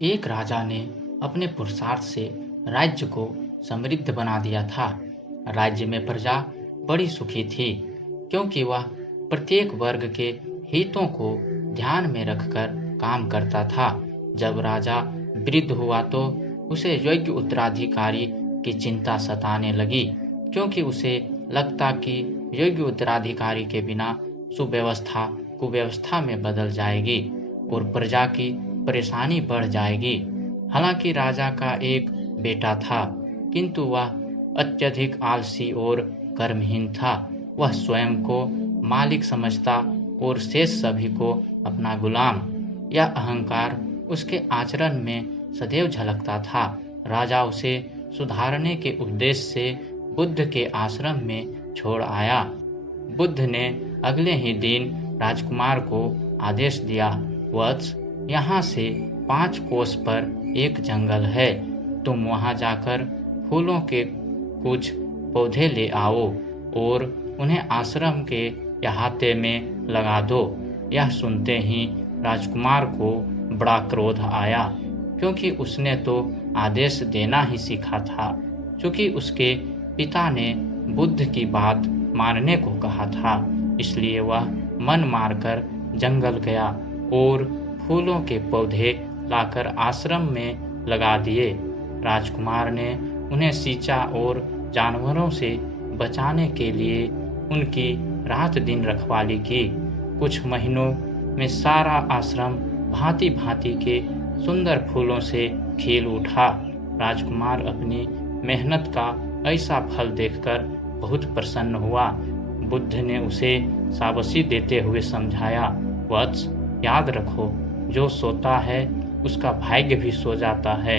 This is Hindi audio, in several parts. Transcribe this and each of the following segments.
एक राजा ने अपने पुरुषार्थ से राज्य को समृद्ध बना दिया था। राज्य में प्रजा बड़ी सुखी थी, क्योंकि वह प्रत्येक वर्ग के हितों को ध्यान में रखकर काम करता था। जब राजा वृद्ध हुआ तो उसे योग्य उत्तराधिकारी की चिंता सताने लगी, क्योंकि उसे लगता कि योग्य उत्तराधिकारी के बिना सुव्यवस्था कुव्यवस्था में बदल जाएगी और प्रजा की परेशानी बढ़ जाएगी। हालांकि राजा का एक बेटा था, किंतु वह अत्यधिक आलसी और कर्महीन था। वह स्वयं को मालिक समझता और शेष सभी को अपना गुलाम। यह अहंकार उसके आचरण में सदैव झलकता था। राजा उसे सुधारने के उद्देश्य से बुद्ध के आश्रम में छोड़ आया। बुद्ध ने अगले ही दिन राजकुमार को आदेश दिया, वत्स, यहाँ से 5 कोस पर एक जंगल है। तुम वहाँ जाकर फूलों के कुछ पौधे ले आओ और उन्हें आश्रम के अहाते में लगा दो। यह सुनते ही राजकुमार को बड़ा क्रोध आया, क्योंकि उसने तो आदेश देना ही सीखा था। क्योंकि उसके पिता ने बुद्ध की बात मानने को कहा था, इसलिए वह मन मारकर जंगल गया और फूलों के पौधे लाकर आश्रम में लगा दिए। राजकुमार ने उन्हें सींचा और जानवरों से बचाने के लिए उनकी रात दिन रखवाली की। कुछ महीनों में सारा आश्रम भांति भांति के सुंदर फूलों से खिल उठा। राजकुमार अपनी मेहनत का ऐसा फल देखकर बहुत प्रसन्न हुआ। बुद्ध ने उसे शाबाशी देते हुए समझाया, वत्स, याद रखो, जो सोता है उसका भाग्य भी सो जाता है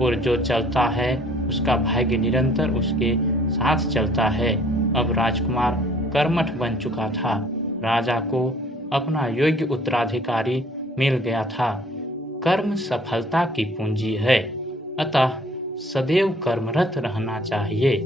और जो चलता है उसका भाग्य निरंतर उसके साथ चलता है। अब राजकुमार कर्मठ बन चुका था। राजा को अपना योग्य उत्तराधिकारी मिल गया था। कर्म सफलता की पूंजी है, अतः सदैव कर्मरत रहना चाहिए।